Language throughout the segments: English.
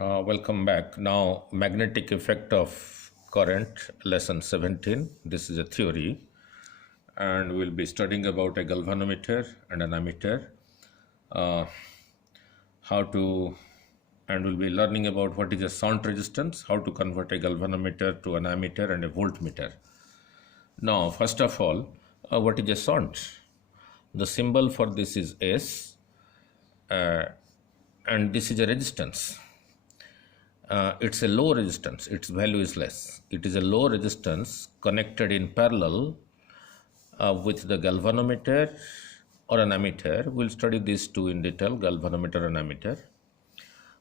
Welcome back. Now, magnetic effect of current, lesson 17. This is a theory, and we'll be studying about a galvanometer and an ammeter. Uh, how to, and we'll be learning about what is a shunt resistance, how to convert a galvanometer to an ammeter and a voltmeter. Now, first of all, what is a shunt? The symbol for this is S, and this is a resistance. It's a low resistance, its value is less. It is a low resistance connected in parallel with the galvanometer or an ammeter. We'll study these two in detail, galvanometer and ammeter.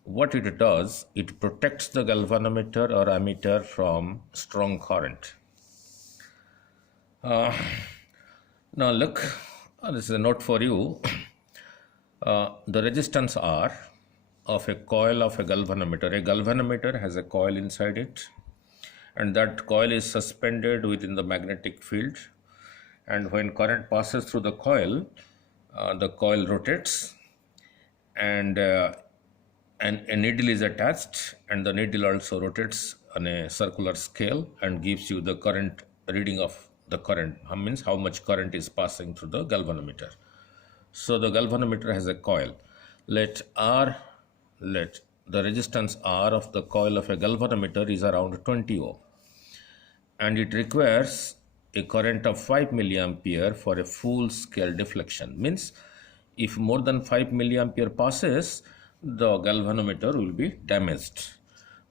What it does, it protects the galvanometer or ammeter from strong current. Now look, this is a note for you. The resistance R of a coil of a galvanometer. A galvanometer has a coil inside it, and that coil is suspended within the magnetic field, and when current passes through the coil rotates, and a needle is attached, and the needle also rotates on a circular scale and gives you the current reading of the current, means how much current is passing through the galvanometer. So the galvanometer has a coil. Let the resistance R of the coil of a galvanometer is around 20 ohm, and it requires a current of 5 milliampere for a full scale deflection. Means if more than 5 milliampere passes, the galvanometer will be damaged,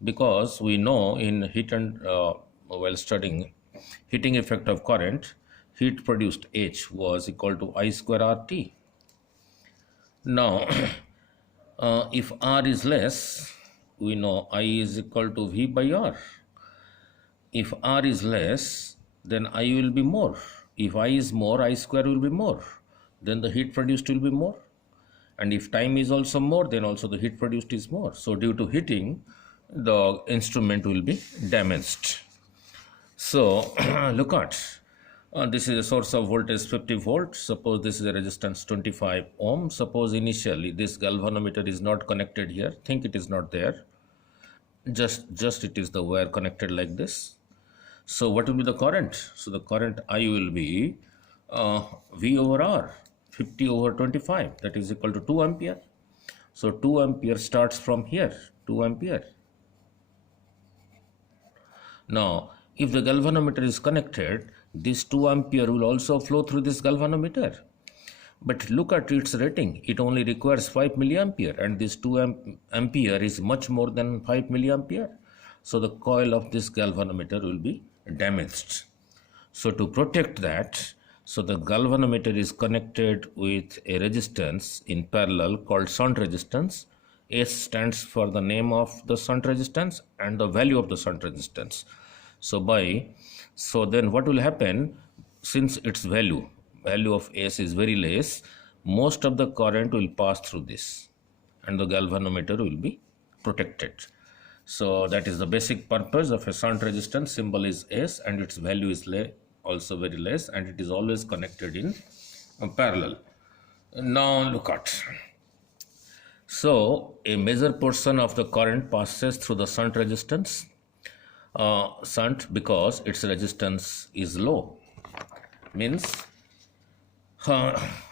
because we know in heat and while studying heating effect of current, heat produced H was equal to I square RT. Now if R is less, we know I is equal to V by R. If R is less, then I will be more. If I is more, I square will be more. Then the heat produced will be more. And if time is also more, then also the heat produced is more. So due to heating, the instrument will be damaged. So look at, this is a source of voltage 50 volts. Suppose this is a resistance 25 ohm. Suppose initially this galvanometer is not connected here. Think it is not there. Just it is the wire connected like this. So what will be the current? So the current I will be V over R, 50 over 25. That is equal to 2 ampere. So 2 ampere starts from here, 2 ampere. Now, if the galvanometer is connected, this 2 ampere will also flow through this galvanometer. But look at its rating. It only requires 5 milliampere, and this 2 ampere is much more than 5 milliampere. So the coil of this galvanometer will be damaged. So to protect that, so the galvanometer is connected with a resistance in parallel called shunt resistance. S stands for the name of the shunt resistance and the value of the shunt resistance. So then what will happen, since its value of S is very less, most of the current will pass through this, and the galvanometer will be protected. So that is the basic purpose of a shunt resistance. Symbol is S, and its value is also very less, and it is always connected in parallel. Now look at, so a major portion of the current passes through the shunt resistance. Shunt, because its resistance is low, means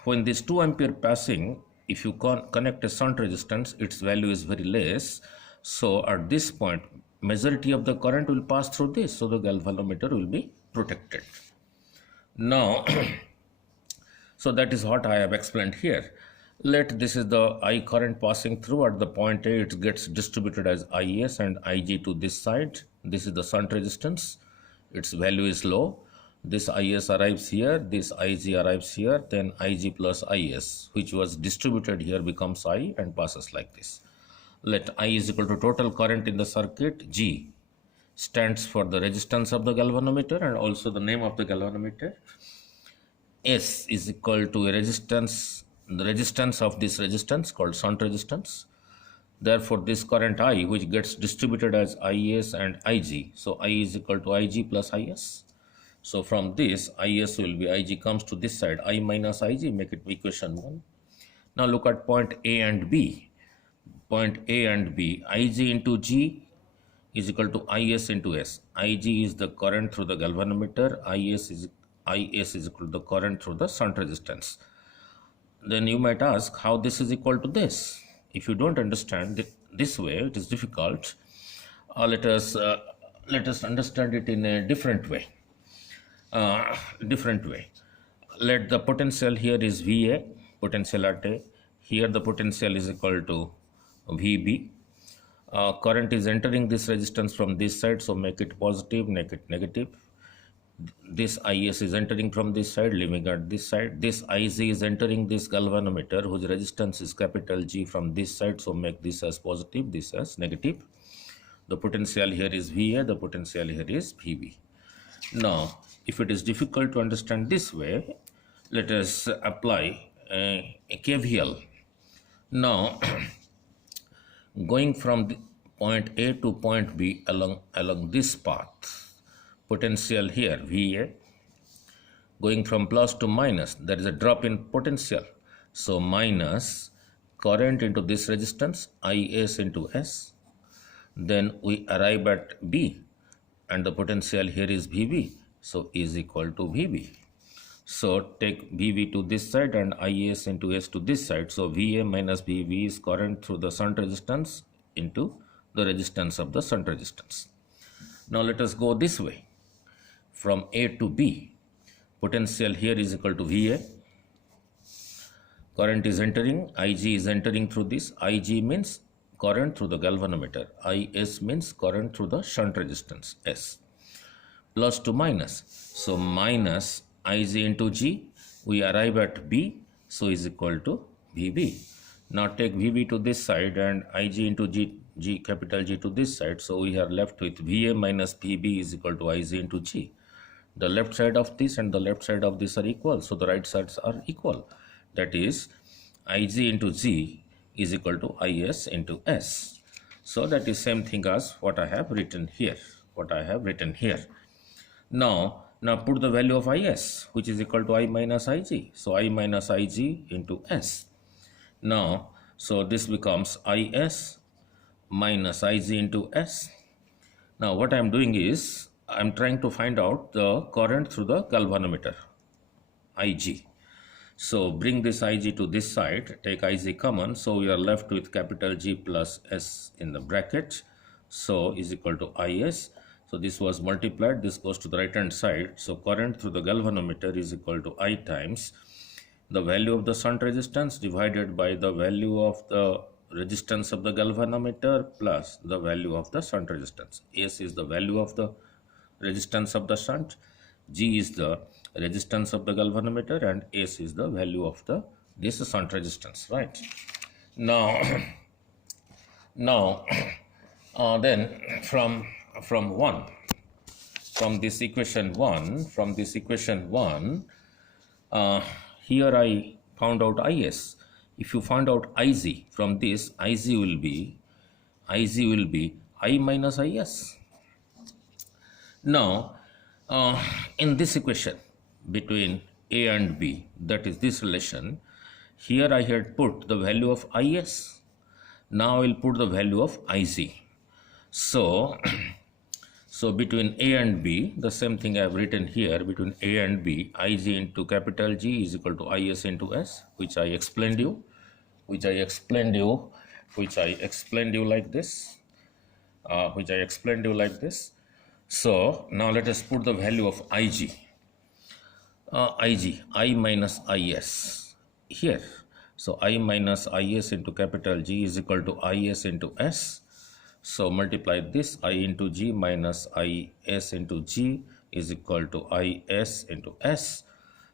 when this 2 ampere passing, if you connect a shunt resistance, its value is very less. So at this point, majority of the current will pass through this, so the galvanometer will be protected. Now so that is what I have explained here. This is the I current passing through. At the point A, it gets distributed as IS and IG to this side. This is the shunt resistance. Its value is low. This IS arrives here, this IG arrives here, then IG plus IS, which was distributed here, becomes I and passes like this. Let I is equal to total current in the circuit. G stands for the resistance of the galvanometer and also the name of the galvanometer. S is equal to a resistance, the resistance of this resistance called shunt resistance. Therefore, this current I, which gets distributed as IS and IG, so I is equal to IG plus IS. So from this, IS will be, IG comes to this side, I minus IG, make it equation 1. Now look at point A and B. point A and B, Ig into G is equal to Is into S. Ig is the current through the galvanometer, Is is equal to the current through the shunt resistance. Then you might ask how this is equal to this. If you don't understand it this way, it is difficult. Let us understand it in a different way. Let the potential here is Va, potential at A. Here the potential is equal to Vb. Current is entering this resistance from this side, so make it positive, make it negative. This Is is entering from this side, leaving at this side. This Iz is entering this galvanometer, whose resistance is capital G from this side, so make this as positive, this as negative. The potential here is Va, the potential here is Vb. Now, if it is difficult to understand this way, let us apply a KVL. Now, going from the point A to point B along this path, potential here Va, going from plus to minus, there is a drop in potential. So minus current into this resistance, Is into S. Then we arrive at B, and the potential here is Vb, so is equal to Vb. So take Vb to this side and Is into S to this side. So Va minus Vb is current through the shunt resistance into the resistance of the shunt resistance. Now let us go this way. From A to B, potential here is equal to Va. Current is entering, Ig is entering through this. Ig means current through the galvanometer. Is means current through the shunt resistance S. Plus to minus. So minus Ig into G, we arrive at B, so is equal to Vb. Now take Vb to this side and Ig into G capital G to this side, so we are left with Va minus Vb is equal to Ig into G. The left side of this and the left side of this are equal, so the right sides are equal. That is, Ig into G is equal to Is into S. So that is same thing as what I have written here. Now put the value of Is, which is equal to I minus Ig. So I minus Ig into S. Now, so this becomes Is minus Ig into S. Now what I am doing is, I am trying to find out the current through the galvanometer, Ig. So bring this Ig to this side, take Ig common, so we are left with capital G plus S in the bracket, so is equal to Is. So this was multiplied, this goes to the right hand side, so current through the galvanometer is equal to I times the value of the shunt resistance divided by the value of the resistance of the galvanometer plus the value of the shunt resistance. S is the value of the resistance of the shunt, G is the resistance of the galvanometer, and S is the value of this shunt resistance, right? Now then from this equation 1, here I found out Is. If you find out Ig from this, Ig will be I minus Is. Now, in this equation between A and B, that is this relation, here I had put the value of Is. Now I will put the value of Ig. So, between A and B, the same thing I have written here, between A and B, Ig into capital G is equal to Is into S, which I explained you like this. So now let us put the value of Ig, I minus Is here. So I minus Is into capital G is equal to Is into S. So multiply this, I into G minus Is into G is equal to Is into S.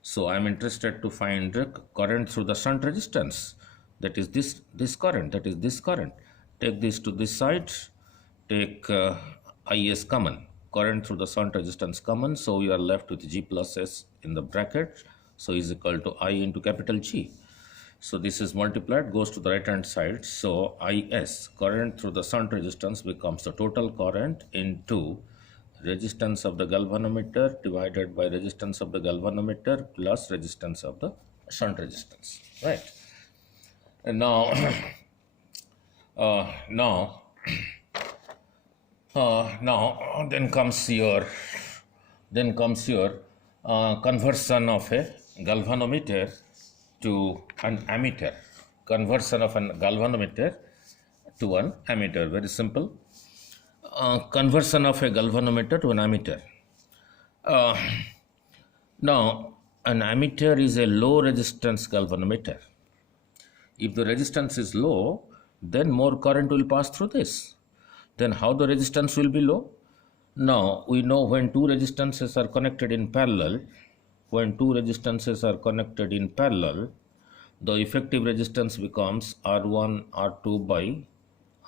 So I am interested to find current through the shunt resistance. That is this current. Take this to this side. Take Is common. Current through the shunt resistance common. So we are left with G plus S in the bracket. So is equal to I into capital G. So this is multiplied, goes to the right hand side. So Is, current through the shunt resistance, becomes the total current into resistance of the galvanometer divided by resistance of the galvanometer plus resistance of the shunt resistance, right? And now Now, now then comes your conversion of a galvanometer to an ammeter. Conversion of an galvanometer to an ammeter. Very simple. Conversion of a galvanometer to an ammeter. Uh, Now, an ammeter is a low resistance galvanometer. If the resistance is low, then more current will pass through this. Then how the resistance will be low? Now, we know when two resistances are connected in parallel, the effective resistance becomes R1, R2 by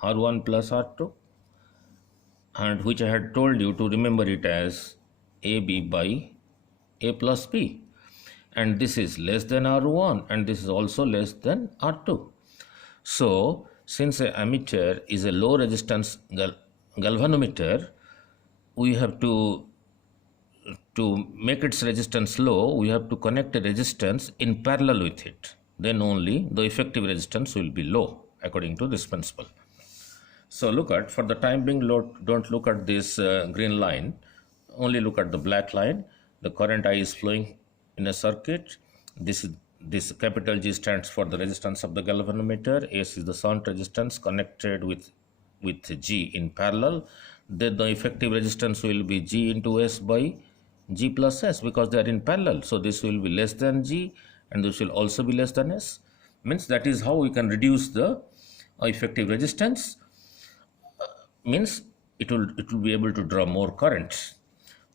R1 plus R2, and which I had told you to remember it as AB by A plus B. And this is less than R1 and this is also less than R2. So, since an ammeter is a low resistance galvanometer, we have to make its resistance low, we have to connect a resistance in parallel with it. Then only the effective resistance will be low according to this principle. So look at, for the time being, don't look at this green line, only look at the black line. The current I is flowing in a circuit. This capital G stands for the resistance of the galvanometer. S is the shunt resistance connected with G in parallel. Then the effective resistance will be G into S by G plus S, because they are in parallel. So this will be less than G and this will also be less than S. Means that is how we can reduce the effective resistance. Means it will be able to draw more current.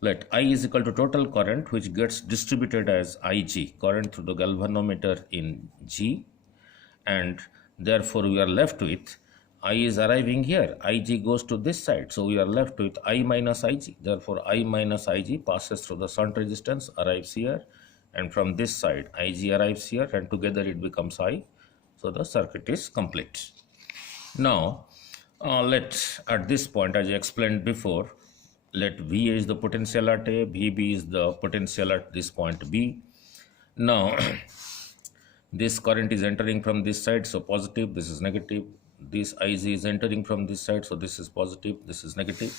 Let I is equal to total current, which gets distributed as Ig, current through the galvanometer in G, and therefore we are left with I is arriving here, Ig goes to this side, so we are left with I minus Ig. Therefore I minus Ig passes through the shunt resistance, arrives here, and from this side Ig arrives here, and together it becomes I. So the circuit is complete. Now at this point, as I explained before, let VA is the potential at A, VB is the potential at this point B. Now, this current is entering from this side, so positive, this is negative. This Ig is entering from this side, so this is positive, this is negative.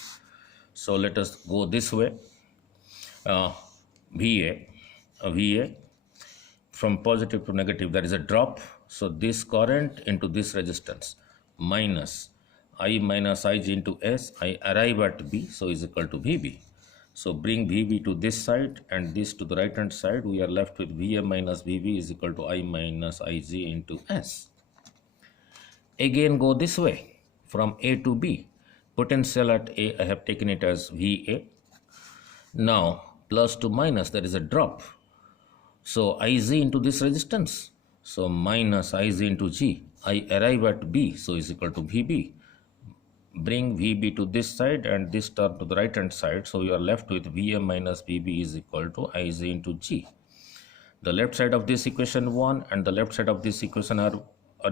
So let us go this way. VA, from positive to negative, there is a drop. So this current into this resistance minus I minus Ig into S, I arrive at B, so is equal to VB. So bring VB to this side and this to the right hand side, we are left with VA minus VB is equal to I minus Ig into S. Again go this way, from A to B. Potential at A, I have taken it as VA. Now plus to minus, there is a drop. So Ig into this resistance, so minus Ig into G, I arrive at B, so is equal to VB. Bring VB to this side and this term to the right hand side, so you are left with VA minus VB is equal to Ig into G. The left side of this equation 1 and the left side of this equation are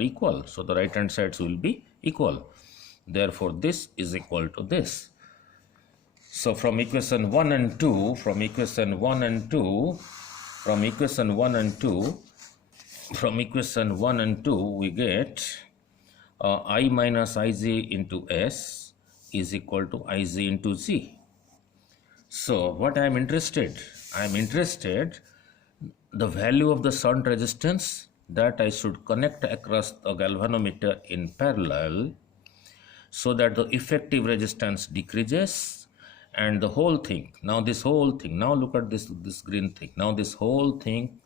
equal, so the right hand sides will be equal. Therefore this is equal to this. So from equation 1 and 2, we get I minus Ig into S is equal to Ig into G. So what I am interested the value of the shunt resistance that I should connect across the galvanometer in parallel, so that the effective resistance decreases and the whole thing, now look at this green thing, now this whole thing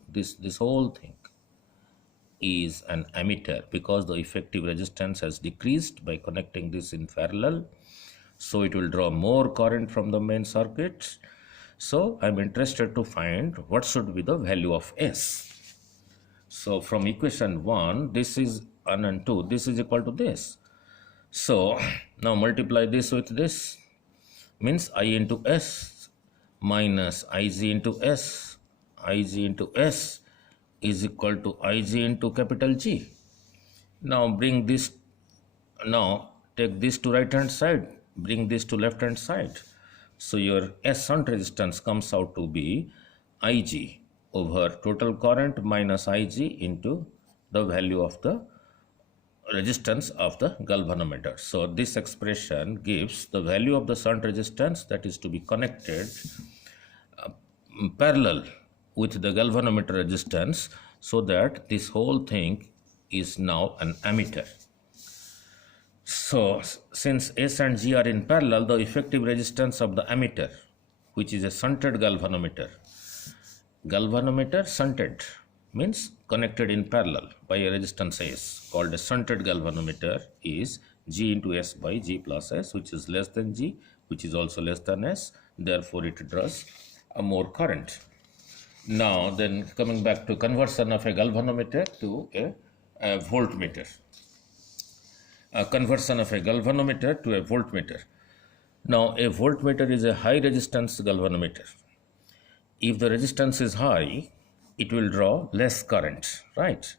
is an ammeter, because the effective resistance has decreased by connecting this in parallel, so it will draw more current from the main circuit. So I'm interested to find what should be the value of S. So from equation 1, this is 1 and 2, this is equal to this. So now multiply this with this, means I into S minus Ig into S is equal to Ig into capital G. Now take this to right hand side, bring this to left hand side. So your S shunt resistance comes out to be Ig over total current minus Ig into the value of the resistance of the galvanometer. So this expression gives the value of the shunt resistance that is to be connected parallel with the galvanometer resistance, so that this whole thing is now an ammeter. So since S and G are in parallel, the effective resistance of the ammeter, which is a shunted galvanometer shunted means connected in parallel by a resistance S, called a shunted galvanometer, is G into S by G plus S, which is less than G, which is also less than S. Therefore, it draws a more current. Now, then coming back to conversion of a galvanometer to a voltmeter. Conversion of a galvanometer to a voltmeter. Now, a voltmeter is a high resistance galvanometer. If the resistance is high, it will draw less current, right?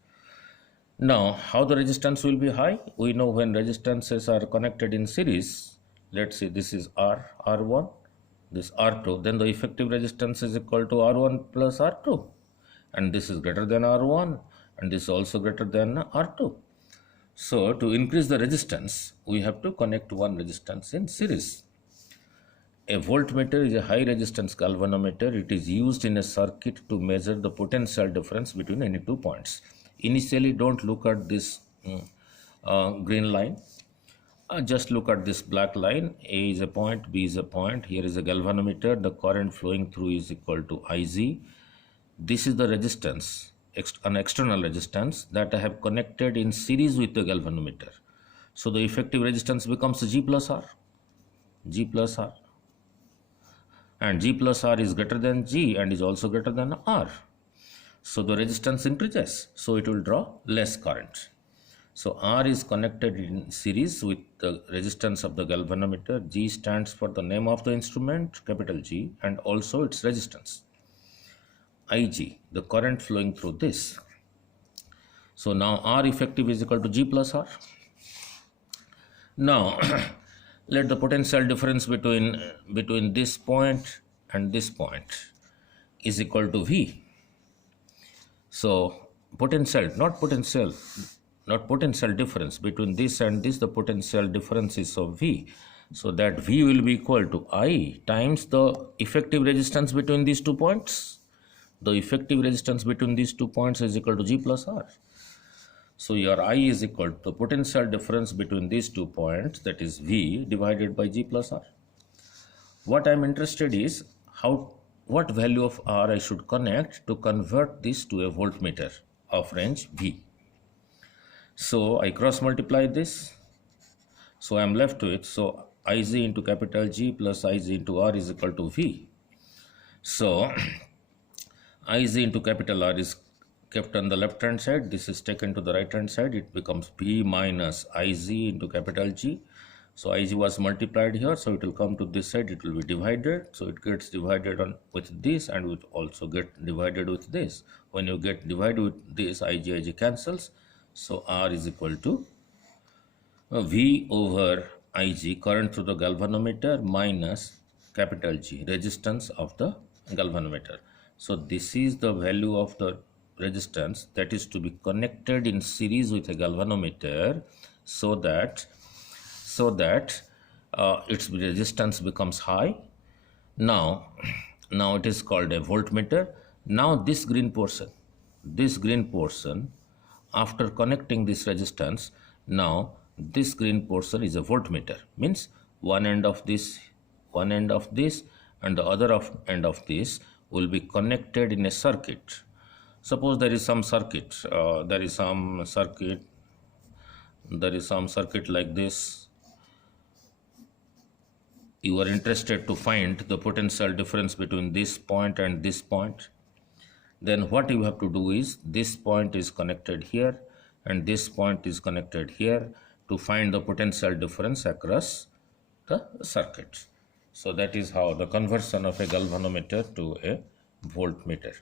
Now, how the resistance will be high? We know when resistances are connected in series, let's say this is R1, this R2, then the effective resistance is equal to R1 plus R2. And this is greater than R1, and this is also greater than R2. So, to increase the resistance, we have to connect one resistance in series. A voltmeter is a high resistance galvanometer. It is used in a circuit to measure the potential difference between any 2 points. Initially, don't look at this green line. Just look at this black line. A is a point, B is a point. Here is a galvanometer. The current flowing through is equal to Ig. This is the resistance, an external resistance that I have connected in series with the galvanometer. So the effective resistance becomes G plus R. G plus R. And G plus R is greater than G and is also greater than R. So the resistance increases. So it will draw less current. So R is connected in series with the resistance of the galvanometer. G stands for the name of the instrument, capital G, and also its resistance. Ig, the current flowing through this. So now R effective is equal to G plus R. Now, let the potential difference between this point and this point is equal to V. So potential difference between this and this, the potential difference is of V. So that V will be equal to I times the effective resistance between these 2 points. The effective resistance between these 2 points is equal to G plus R. So your I is equal to the potential difference between these 2 points, that is V, divided by G plus R. What I am interested is what value of R I should connect to convert this to a voltmeter of range V. So I cross multiply this. So I am left with, so Ig into capital G plus Ig into R is equal to V. So Ig into capital R is kept on the left hand side, this is taken to the right hand side, it becomes V minus Ig into capital G. So Ig was multiplied here, so it will come to this side, it will be divided. So it gets divided with this and will also get divided with this. When you get divided with this, Ig cancels. So R is equal to V over Ig, current through the galvanometer, minus capital G, resistance of the galvanometer. So this is the value of the resistance that is to be connected in series with a galvanometer, so that its resistance becomes high. Now it is called a voltmeter. Now this green portion, after connecting this resistance, now this green portion is a voltmeter. Means one end of this and the other end of this will be connected in a circuit. Suppose there is some circuit, like this. You are interested to find the potential difference between this point and this point. Then what you have to do is, this point is connected here and this point is connected here to find the potential difference across the circuit. So that is how the conversion of a galvanometer to a voltmeter.